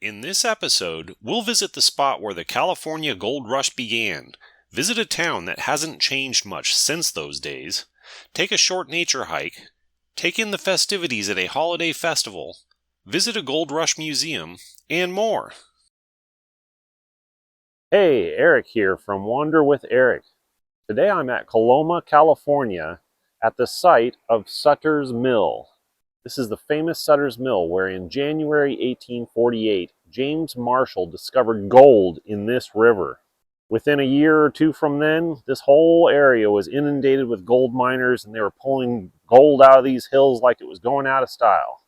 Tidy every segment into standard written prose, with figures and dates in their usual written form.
In this episode, we'll visit the spot where the California Gold Rush began, visit a town that hasn't changed much since those days, take a short nature hike, take in the festivities at a holiday festival, visit a Gold Rush museum, and more. Hey, Eric here from Wander with Eric. Today I'm at Coloma, California at the site of Sutter's Mill. This is the famous Sutter's Mill where in January 1848, James Marshall discovered gold in this river. Within a year or two from then, this whole area was inundated with gold miners and they were pulling gold out of these hills like it was going out of style.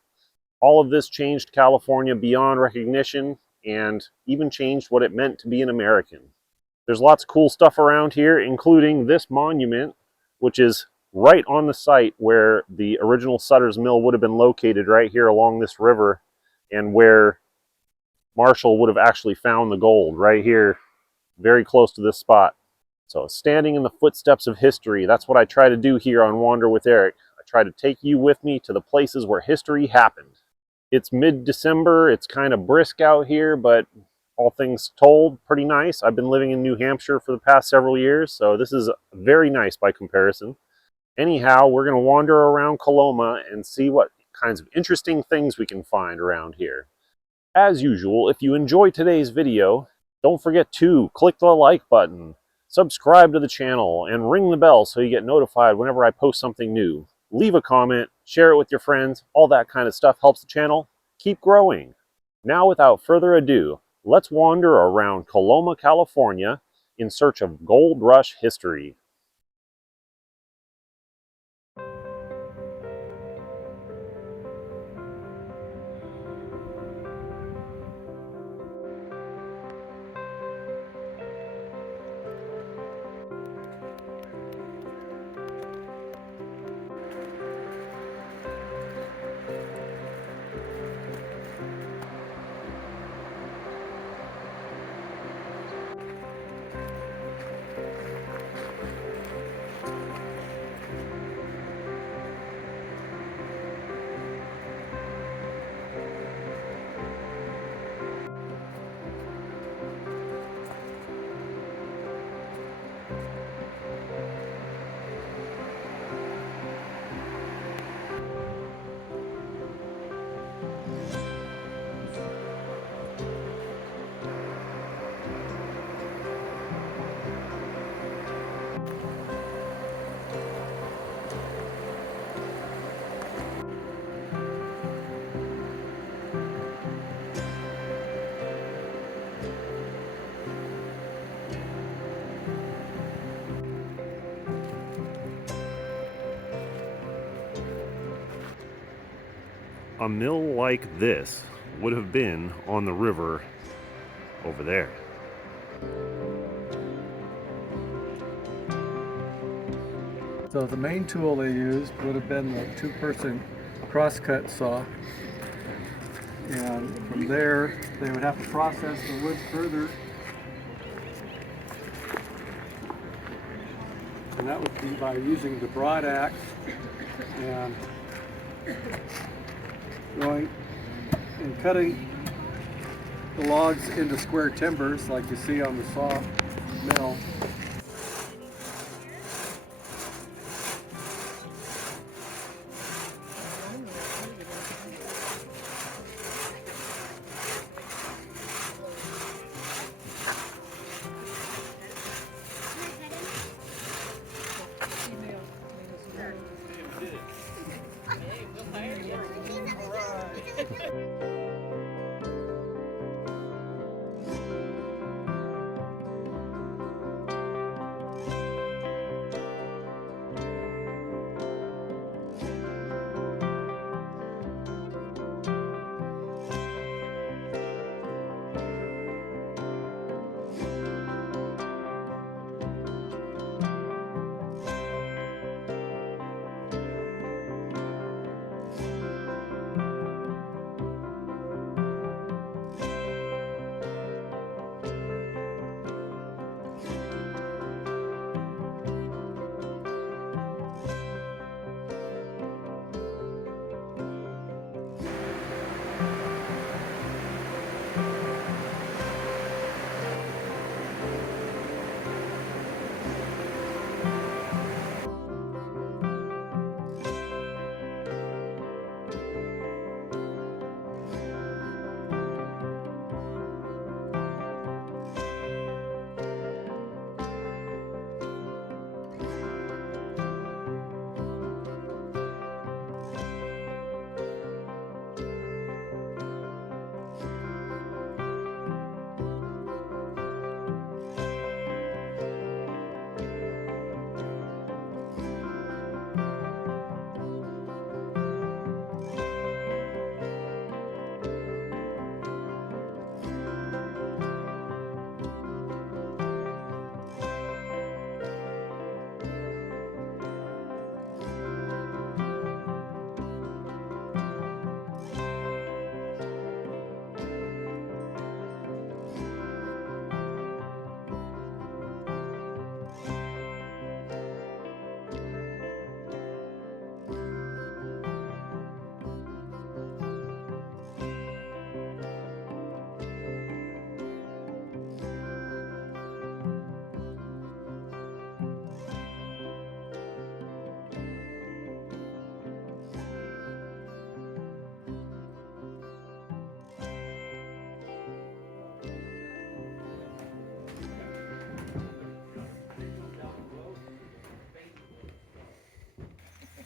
All of this changed California beyond recognition and even changed what it meant to be an American. There's lots of cool stuff around here, including this monument, which is right on the site where the original Sutter's Mill would have been located, right here along this river, and where Marshall would have actually found the gold, right here, very close to this spot. So standing in the footsteps of history, that's what I try to do here on Wander with Eric. I try to take you with me to the places where history happened. It's mid-December, it's kind of brisk out here, but all things told, pretty nice. I've been living in New Hampshire for the past several years, so this is very nice by comparison. Anyhow, we're going to wander around Coloma and see what kinds of interesting things we can find around here. As usual, if you enjoyed today's video, don't forget to click the like button, subscribe to the channel, and ring the bell so you get notified whenever I post something new. Leave a comment, share it with your friends, all that kind of stuff helps the channel keep growing. Now, without further ado, let's wander around Coloma, California in search of Gold Rush history. A mill like this would have been on the river over there. So the main tool they used would have been the two-person crosscut saw. And from there, they would have to process the wood further. And that would be by using the broad axe and going and cutting the logs into square timbers like you see on the sawmill.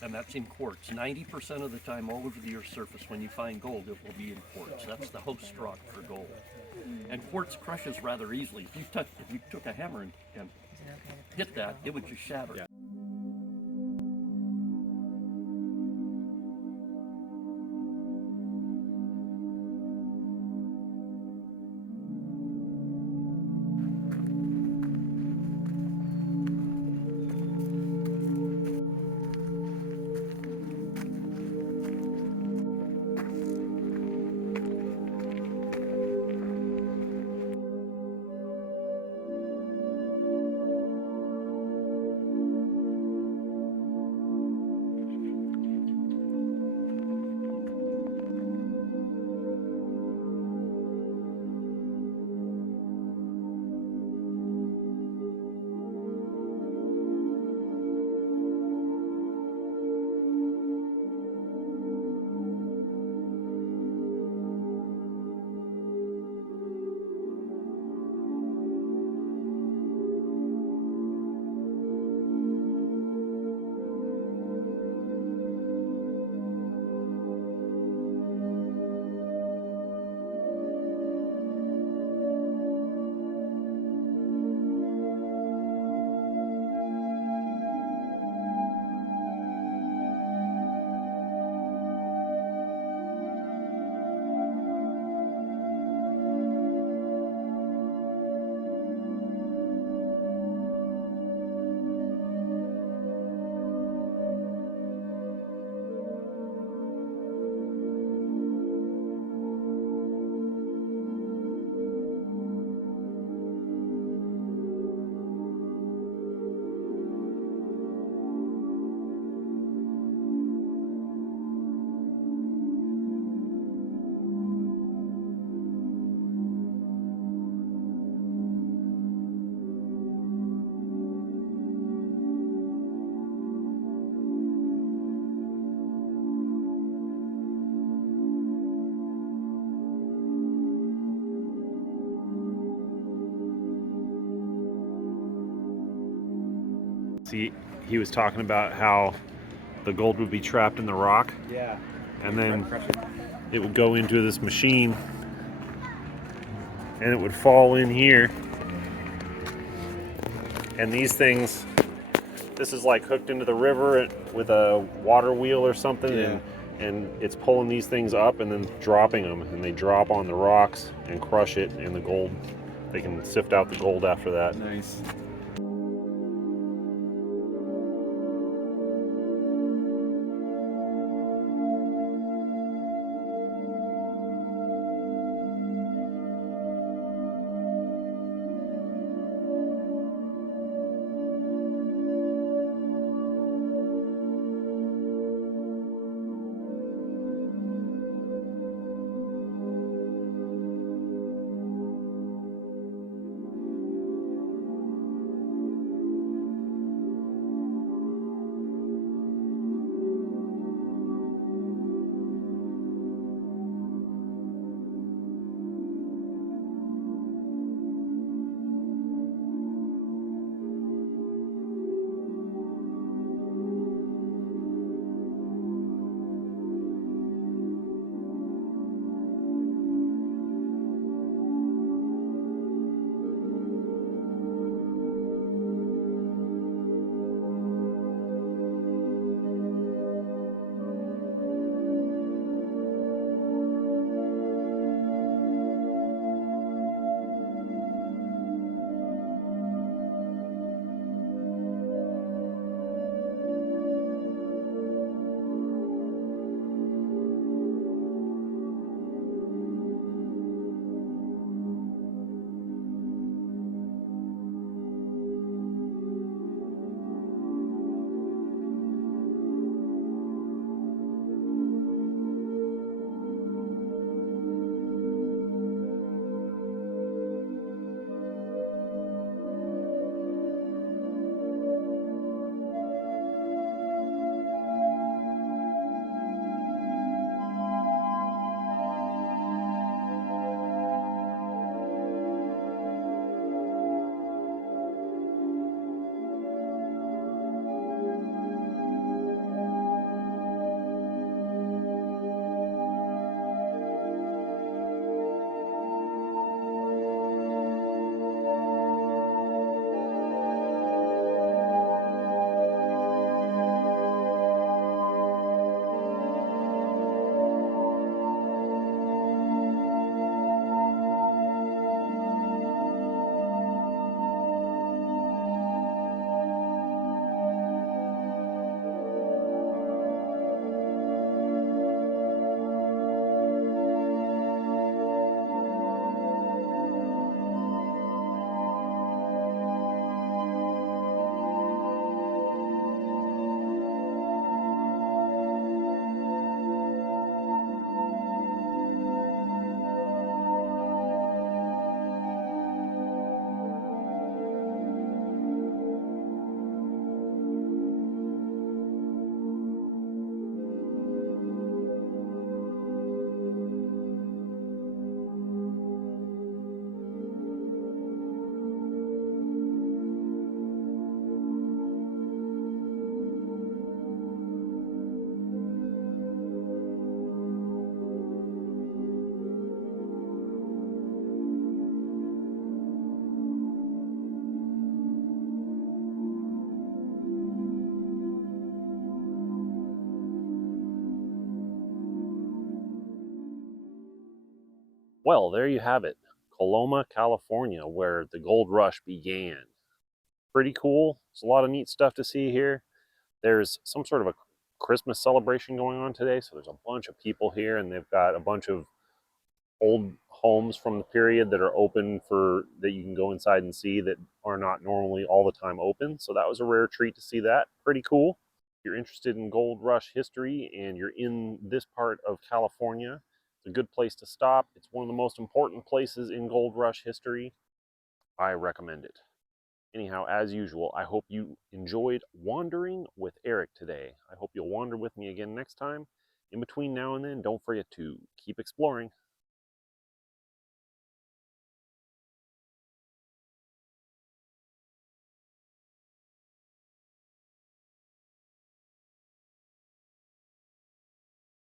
and that's in quartz. 90% of the time all over the Earth's surface when you find gold, it will be in quartz. That's the host rock for gold. And quartz crushes rather easily. If you took a hammer and hit that, it would just shatter. Yeah. See, he was talking about how the gold would be trapped in the rock. Yeah. And then it would go into this machine and it would fall in here. And these things, this is like hooked into the river with a water wheel or something. Yeah. And it's pulling these things up and then dropping them. And they drop on the rocks and crush it, and the gold, they can sift out the gold after that. Nice. Well, there you have it. Coloma, California, where the gold rush began. Pretty cool. There's a lot of neat stuff to see here. There's some sort of a Christmas celebration going on today, so there's a bunch of people here, and they've got a bunch of old homes from the period that are open for that you can go inside and see that are not normally all the time open. So that was a rare treat to see that. Pretty cool. If you're interested in gold rush history and you're in this part of California, it's a good place to stop. It's one of the most important places in gold rush history. I recommend it. Anyhow, as usual, I hope you enjoyed wandering with Eric today. I hope you'll wander with me again next time. In between now and then, don't forget to keep exploring.